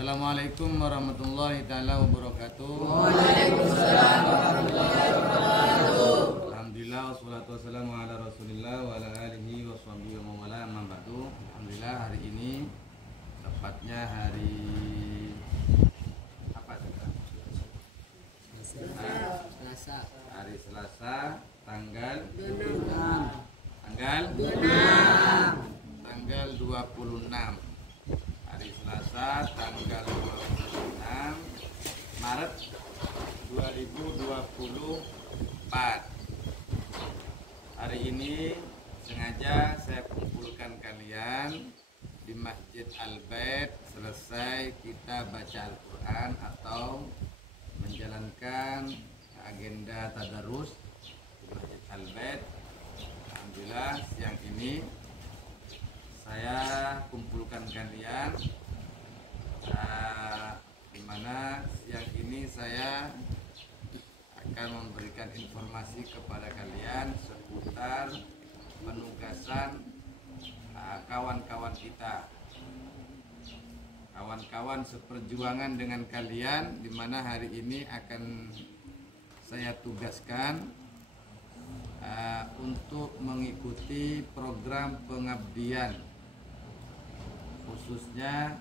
Assalamualaikum warahmatullahi taala wabarakatuh. Waalaikumsalam warahmatullahi wabarakatuh. Alhamdulillah wassalatu wassalamu ala Rasulillah wa ala alihi washabihi wa wala amma ba'du. Alhamdulillah hari ini tepatnya hari apa sekarang? Selasa. Hari Selasa tanggal 26. tanggal 26. Hari Selasa tanggal 26 Maret 2024. Hari ini sengaja saya kumpulkan kalian di Masjid Al-Bait. Selesai kita baca Al-Quran atau menjalankan agenda tadarus di Masjid Al-Bait. Alhamdulillah siang ini saya kumpulkan kalian, di mana siang ini saya akan memberikan informasi kepada kalian seputar penugasan kawan-kawan kita, kawan-kawan seperjuangan dengan kalian, di mana hari ini akan saya tugaskan untuk mengikuti program pengabdian, khususnya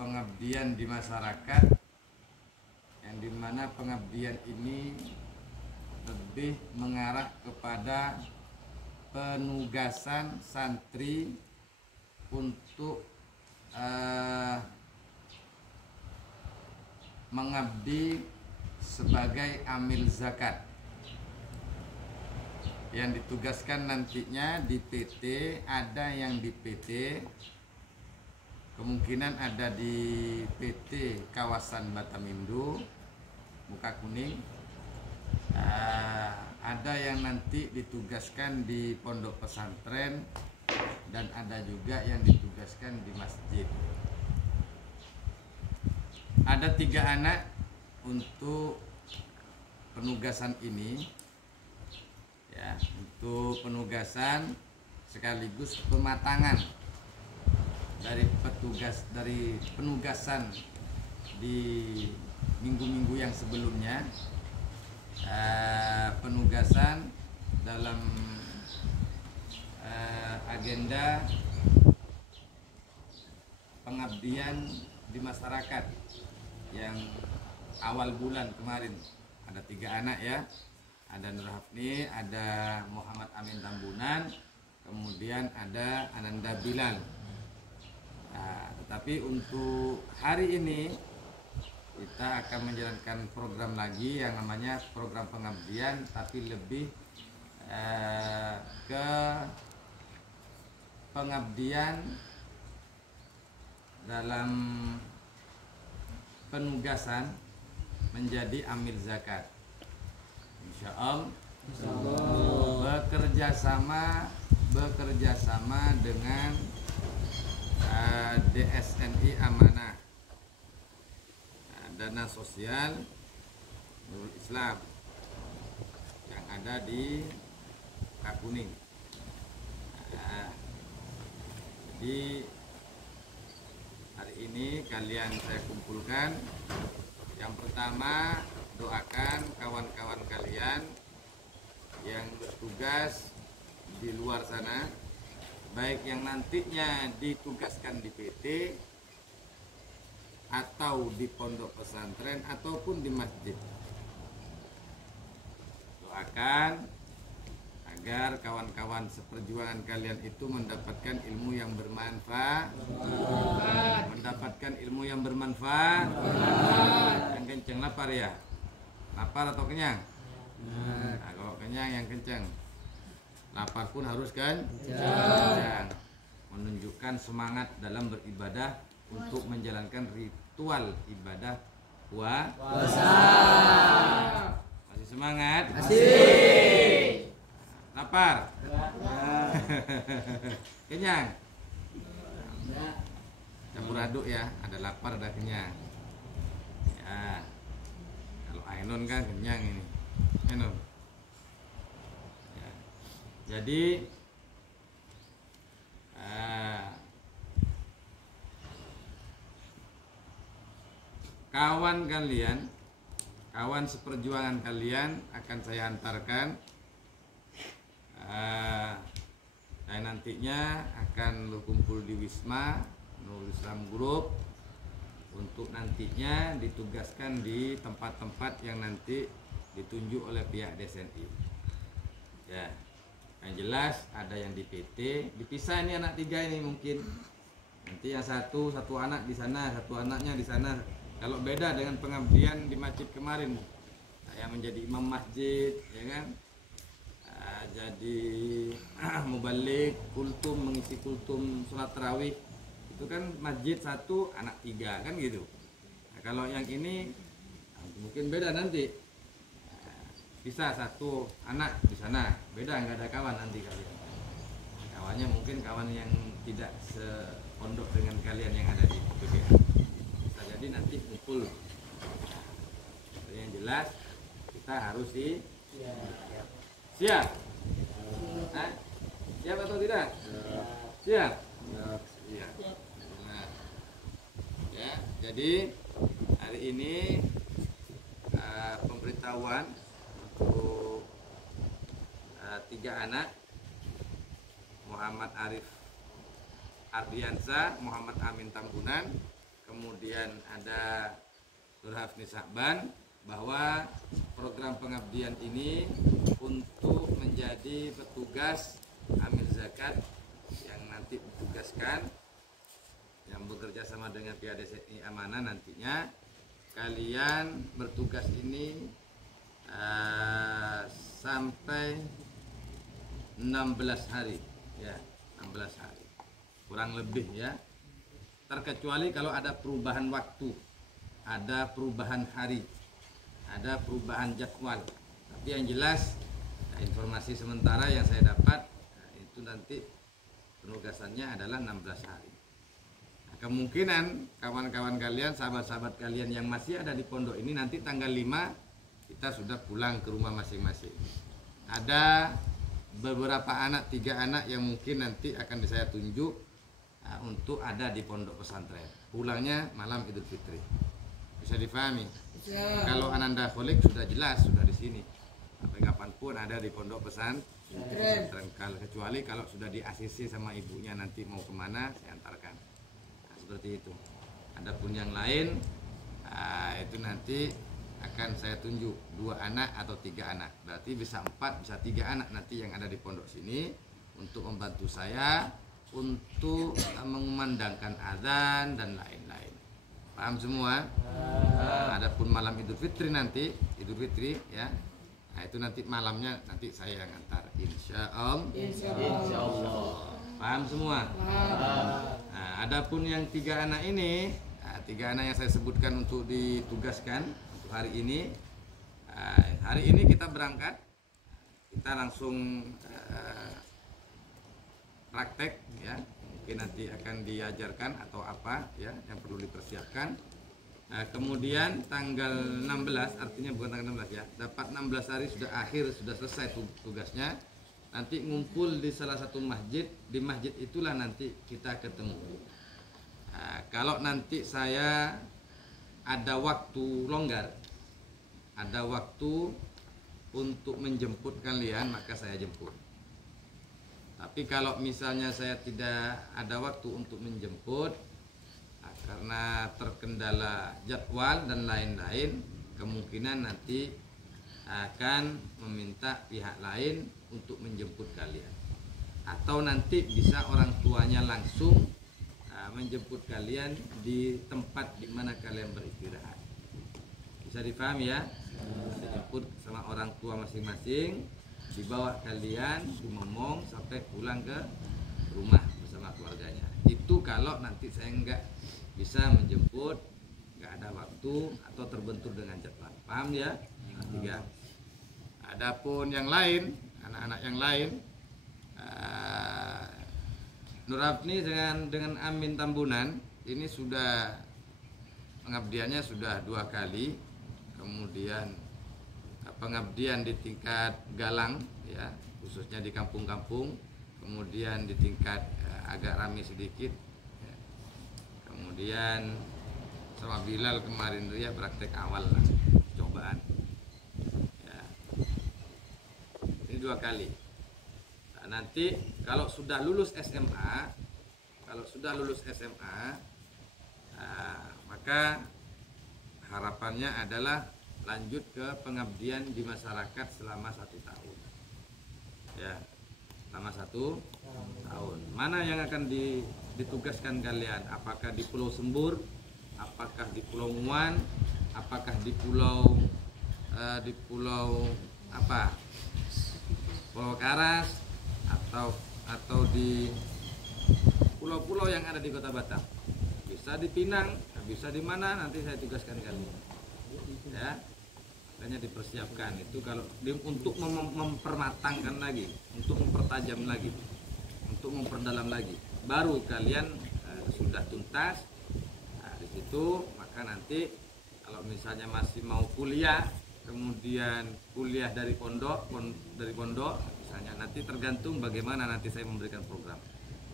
pengabdian di masyarakat, yang dimana pengabdian ini lebih mengarah kepada penugasan santri untuk mengabdi sebagai amil zakat, yang ditugaskan nantinya di PT. Ada yang di PT, kemungkinan ada di PT kawasan Batamindo Muka Kuning, ada yang nanti ditugaskan di pondok pesantren, dan ada juga yang ditugaskan di masjid. Ada 3 anak untuk penugasan ini, ya, untuk penugasan sekaligus pematangan dari penugasan di minggu-minggu yang sebelumnya. Penugasan dalam agenda pengabdian di masyarakat yang awal bulan kemarin. Ada 3 anak, ya, ada Nur Hafni, ada Muhammad Amin Tambunan, kemudian ada Ananda Bilal. Tetapi untuk hari ini kita akan menjalankan program lagi yang namanya program pengabdian, tapi lebih ke pengabdian dalam penugasan menjadi amil zakat. Insya Allah bekerja sama dengan DSNI Amanah, Dana Sosial Nurul Islam, yang ada di Kakuning. Jadi hari ini kalian saya kumpulkan. Yang pertama, doakan kawan-kawan kalian yang bertugas di luar sana, baik yang nantinya ditugaskan di PT atau di pondok pesantren ataupun di masjid. Doakan agar kawan-kawan seperjuangan kalian itu mendapatkan ilmu yang bermanfaat. Yang kenceng lapar, ya? Lapar atau kenyang? Nah, kalau kenyang yang kenceng. Lapar pun harus kencang. Menunjukkan semangat dalam beribadah untuk menjalankan ritual ibadah puasa. Masih semangat? Masih. Lapar? Kenyang? Campur aduk, ya, ada lapar ada kenyang. Ya, kalau Ainun kan kenyang ini. Ainun. Ya. Jadi kawan kalian, kawan seperjuangan kalian akan saya antarkan. Dan nantinya akan berkumpul di Wisma Nurul Islam Group untuk nantinya ditugaskan di tempat-tempat yang nanti ditunjuk oleh pihak DSNI. Ya, yang jelas ada yang di PT, dipisah ini anak 3 ini mungkin. Nanti yang satu anak di sana, satu anaknya di sana. Kalau beda dengan pengabdian di masjid kemarin, saya menjadi imam masjid, ya kan? Jadi mubalik, kultum, mengisi kultum sholat tarawih, itu kan masjid 1 anak 3 kan gitu. Nah, kalau yang ini mungkin beda nanti, bisa 1 anak di sana, beda, nggak ada kawan nanti kalian. Kawannya mungkin kawan yang tidak sepondok dengan kalian yang ada di PBA. Bisa jadi nanti kumpul. Yang jelas kita harus siap. Hah? Siap atau tidak? Siap. Siap. Nah, ya, jadi hari ini pemberitahuan untuk 3 anak, Muhammad Arif Ardiansa, Muhammad Amin Tambunan, kemudian ada Nurhafni Sa'ban, bahwa program pengabdian ini untuk menjadi petugas amil zakat yang nanti ditugaskan, yang bekerja sama dengan pihak DSNI Amanah. Nantinya kalian bertugas ini sampai 16 hari ya, 16 hari kurang lebih ya, terkecuali kalau ada perubahan waktu, ada perubahan hari, ada perubahan jadwal. Tapi yang jelas informasi sementara yang saya dapat itu nanti penugasannya adalah 16 hari. Nah, kemungkinan kawan-kawan kalian, sahabat-sahabat kalian yang masih ada di pondok ini, nanti tanggal 5 kita sudah pulang ke rumah masing-masing. Ada beberapa anak, 3 anak yang mungkin nanti akan saya tunjuk untuk ada di pondok pesantren. Pulangnya malam Idul Fitri. Bisa difahami? Kalau Ananda Kholik sudah jelas, sudah di sini. Sampai kapanpun ada di pondok pesantren. Kecuali kalau sudah di ACC sama ibunya nanti mau kemana, saya antarkan. Nah, seperti itu. Adapun yang lain, itu nanti akan saya tunjuk 2 anak atau 3 anak. Berarti bisa 4, bisa 3 anak nanti yang ada di pondok sini untuk membantu saya untuk mengumandangkan azan dan lain-lain. Paham semua? Adapun malam Idul Fitri nanti, Idul Fitri ya. Nah, itu nanti malamnya nanti saya yang antar, insya Allah. Paham semua? Nah, adapun yang 3 anak ini, 3 anak yang saya sebutkan untuk ditugaskan untuk hari ini. Hari ini kita berangkat, kita langsung praktek ya. Mungkin nanti akan diajarkan atau apa ya yang perlu dipersiapkan. Kemudian tanggal 16, artinya bukan tanggal 16 ya, dapat 16 hari sudah akhir, sudah selesai tugasnya. Nanti ngumpul di salah satu masjid, di masjid itulah nanti kita ketemu. Kalau nanti saya ada waktu longgar, ada waktu untuk menjemput kalian, maka saya jemput. Tapi kalau misalnya saya tidak ada waktu untuk menjemput, karena terkendala jadwal dan lain-lain, kemungkinan nanti akan meminta pihak lain untuk menjemput kalian. Atau nanti bisa orang tuanya langsung menjemput kalian di tempat di mana kalian beristirahat. Bisa dipahami ya? Dijemput sama orang tua masing-masing, dibawa kalian dimomong sampai pulang ke rumah bersama keluarganya. Itu kalau nanti saya enggak bisa menjemput, enggak ada waktu atau terbentur dengan jadwal. Paham ya? Tiga. Adapun yang lain, anak-anak yang lain, Nurhafni dengan Amin Tambunan ini sudah pengabdiannya sudah 2 kali. Kemudian pengabdian di tingkat Galang ya, khususnya di kampung-kampung, kemudian di tingkat agak ramai sedikit ya. Kemudian sama Bilal kemarin tuh ya praktek awal lah, cobaan. Ya. Ini 2 kali. Nah, nanti kalau sudah lulus SMA, maka harapannya adalah lanjut ke pengabdian di masyarakat selama 1 tahun. Ya, selama 1 tahun. Mana yang akan ditugaskan kalian? Apakah di Pulau Sembur? Apakah di Pulau Muan? Apakah di Pulau apa? Pulau Karas atau di pulau-pulau yang ada di Kota Batam? Bisa di Pinang, bisa di mana, nanti saya tugaskan kalian. Ya, makanya dipersiapkan itu kalau untuk mempermatangkan lagi, untuk mempertajam lagi, untuk memperdalam lagi. Baru kalian sudah tuntas. Nah, di situ maka nanti kalau misalnya masih mau kuliah, kemudian kuliah dari pondok, misalnya nanti tergantung bagaimana nanti saya memberikan program.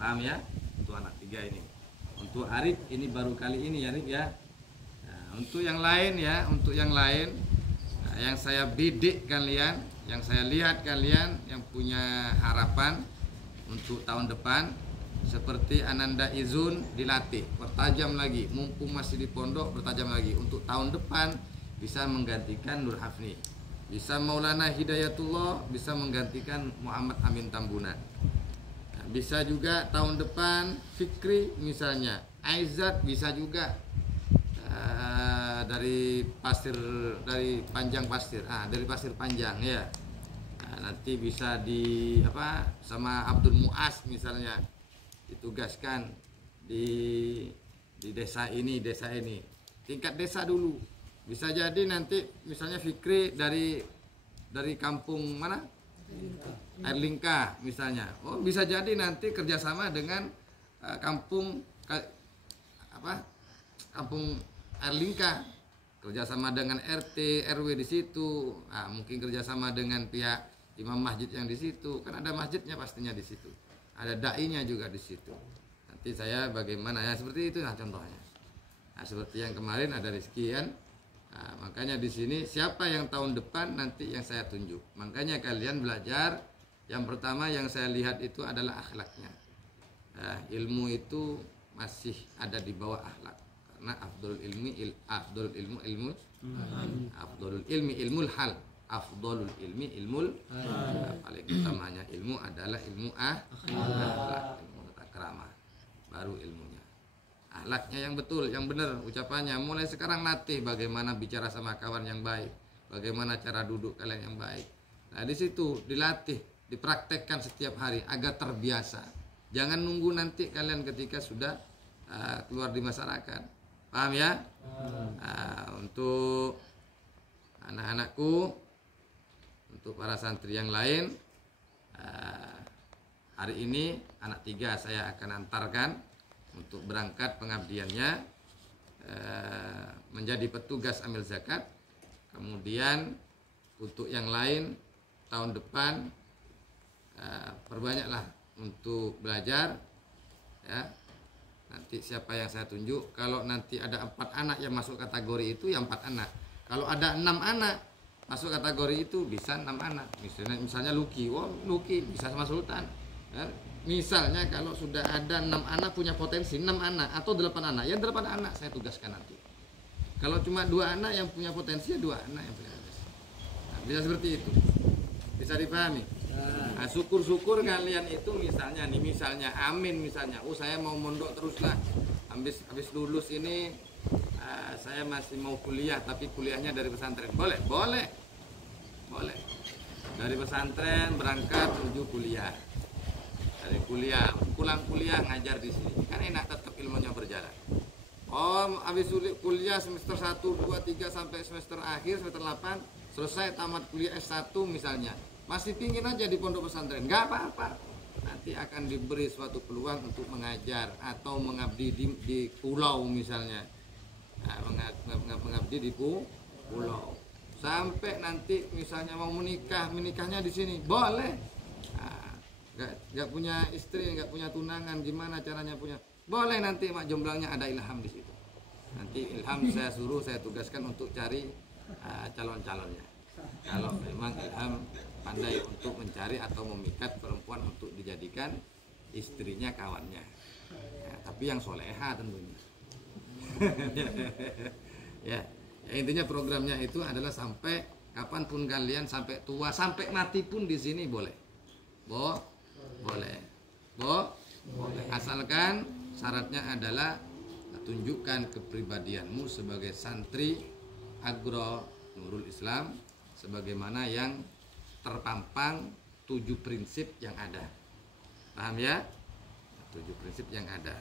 Paham ya? Untuk anak 3 ini. Untuk Arif ini baru kali ini ya Arif ya. Nah, untuk yang lain ya, nah, yang saya bidik kalian, yang saya lihat kalian yang punya harapan untuk tahun depan seperti Ananda Izun dilatih, bertajam lagi, mumpung masih di pondok bertajam lagi. Untuk tahun depan bisa menggantikan Nur Hafni, bisa Maulana Hidayatullah, bisa menggantikan Muhammad Amin Tambunan. Nah, bisa juga tahun depan Fikri misalnya, Aizat bisa juga dari Panjang Pasir, dari Pasir Panjang ya. Nah, nanti bisa sama Abdul Muas misalnya ditugaskan di desa ini, tingkat desa dulu. Bisa jadi nanti misalnya Fikri dari kampung mana? Airlingka misalnya. Oh, bisa jadi nanti kerjasama dengan kampung Airlingka, kerjasama dengan RT RW di situ. Nah, mungkin kerjasama dengan pihak imam masjid yang di situ, kan ada masjidnya pastinya di situ, ada dai-nya juga di situ. Nanti saya bagaimana ya, seperti itu nah contohnya. Nah, seperti yang kemarin ada Rizky kan. Nah, makanya di sini siapa yang tahun depan nanti yang saya tunjuk. Makanya kalian belajar. Yang pertama yang saya lihat itu adalah akhlaknya. Nah, ilmu itu masih ada di bawah akhlak. Karena afdolul ilmi ilmul hal. Afdolul ilmi ilmul hal. Paling utamanya ilmu adalah ilmu akhlak, ilmu tata krama. Baru ilmunya. Akhlaknya yang betul, yang benar ucapannya. Mulai sekarang latih bagaimana bicara sama kawan yang baik, bagaimana cara duduk kalian yang baik. Nah, di situ dilatih, dipraktekkan setiap hari agar terbiasa. Jangan nunggu nanti kalian ketika sudah keluar di masyarakat. Paham ya? Untuk anak-anakku, untuk para santri yang lain, hari ini anak 3 saya akan antarkan untuk berangkat pengabdiannya menjadi petugas amil zakat. Kemudian untuk yang lain tahun depan perbanyaklah untuk belajar ya. Nanti siapa yang saya tunjuk, kalau nanti ada 4 anak yang masuk kategori itu, yang 4 anak. Kalau ada 6 anak masuk kategori itu, bisa 6 anak. Misalnya Lucky bisa sama Sultan ya. Misalnya kalau sudah ada 6 anak punya potensi, 6 anak atau 8 anak, ya 8 anak saya tugaskan nanti. Kalau cuma 2 anak yang punya potensi, 2 anak yang punya potensi. Nah, bisa seperti itu, bisa dipahami. Nah, syukur-syukur kalian itu misalnya Amin misalnya, saya mau mondok teruslah, habis lulus ini saya masih mau kuliah, tapi kuliahnya dari pesantren. Boleh dari pesantren berangkat menuju kuliah, dari kuliah pulang kuliah ngajar di sini, kan enak, tetap ilmunya berjalan. Habis kuliah semester 1, 2, 3 sampai semester akhir, semester 8 selesai, tamat kuliah S1 misalnya, masih pingin aja di pondok pesantren, nggak apa-apa. Nanti akan diberi suatu peluang untuk mengajar atau mengabdi di pulau misalnya. Nah, mengabdi di pulau. Sampai nanti misalnya mau menikahnya di sini, boleh. Nah, nggak punya istri, nggak punya tunangan, gimana caranya punya? Boleh, nanti mak jomblangnya ada ilham di situ. Nanti Ilham saya tugaskan untuk cari calon-calonnya. Kalau memang Ilham pandai untuk mencari atau memikat perempuan untuk dijadikan istrinya, kawannya. Ya, tapi yang soleha tentunya. ya, intinya programnya itu adalah sampai kapanpun kalian, sampai tua, sampai mati pun di sini boleh. Boleh. Asalkan syaratnya adalah tunjukkan kepribadianmu sebagai santri Agro Nurul Islam sebagaimana yang terpampang 7 prinsip yang ada. Paham ya? 7 prinsip yang ada.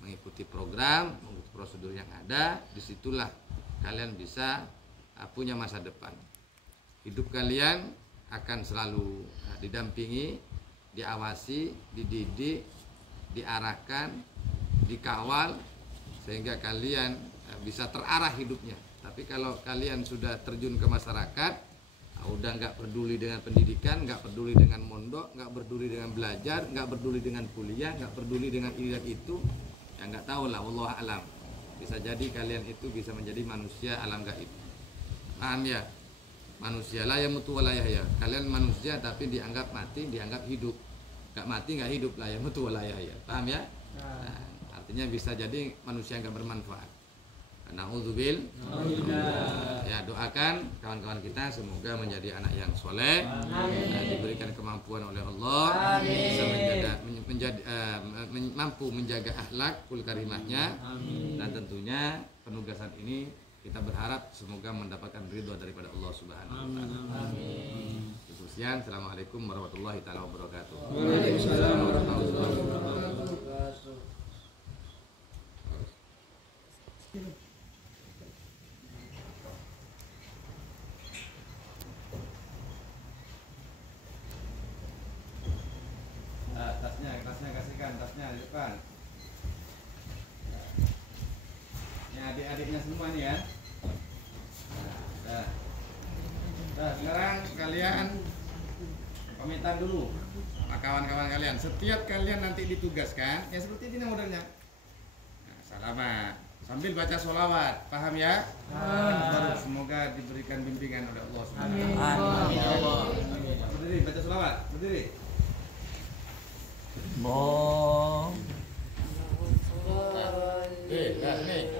Mengikuti program, mengikuti prosedur yang ada, disitulah kalian bisa punya masa depan. Hidup kalian akan selalu didampingi, diawasi, dididik, diarahkan, dikawal sehingga kalian bisa terarah hidupnya. Tapi kalau kalian sudah terjun ke masyarakat, udah nggak peduli dengan pendidikan, nggak peduli dengan mondok, nggak peduli dengan belajar, nggak peduli dengan kuliah, nggak peduli dengan ini dan itu, ya nggak tahu lah, wallahu alam. Bisa jadi kalian itu bisa menjadi manusia alam gaib. Paham ya? Manusia la yamutu wa la yahya. Kalian manusia tapi dianggap mati, dianggap hidup. Nggak mati, nggak hidup, la yamutu wa la yahya. Paham ya? Nah, artinya bisa jadi manusia yang nggak bermanfaat. Na'udzubil. Ya, doakan kawan-kawan kita semoga menjadi anak yang soleh, diberikan kemampuan oleh Allah, bisa mampu menjaga akhlak kul karimahnya, dan tentunya penugasan ini kita berharap semoga mendapatkan ridho daripada Allah Subhanahu wa taala. Sekian, assalamualaikum warahmatullahi taala wabarakatuh. Waalaikumsalam warahmatullahi wabarakatuh. Tasnya kasihkan, tasnya di depan. Ini adik-adiknya semua nih ya. Nah, sekarang kalian pamitan dulu sama kawan-kawan kalian. Setiap kalian nanti ditugaskan, ya seperti ini modelnya. Nah, salaman sambil baca sholawat, paham ya? Baru semoga diberikan bimbingan oleh Allah Subhanahu wa taala. Berdiri, baca sholawat, berdiri. Nih.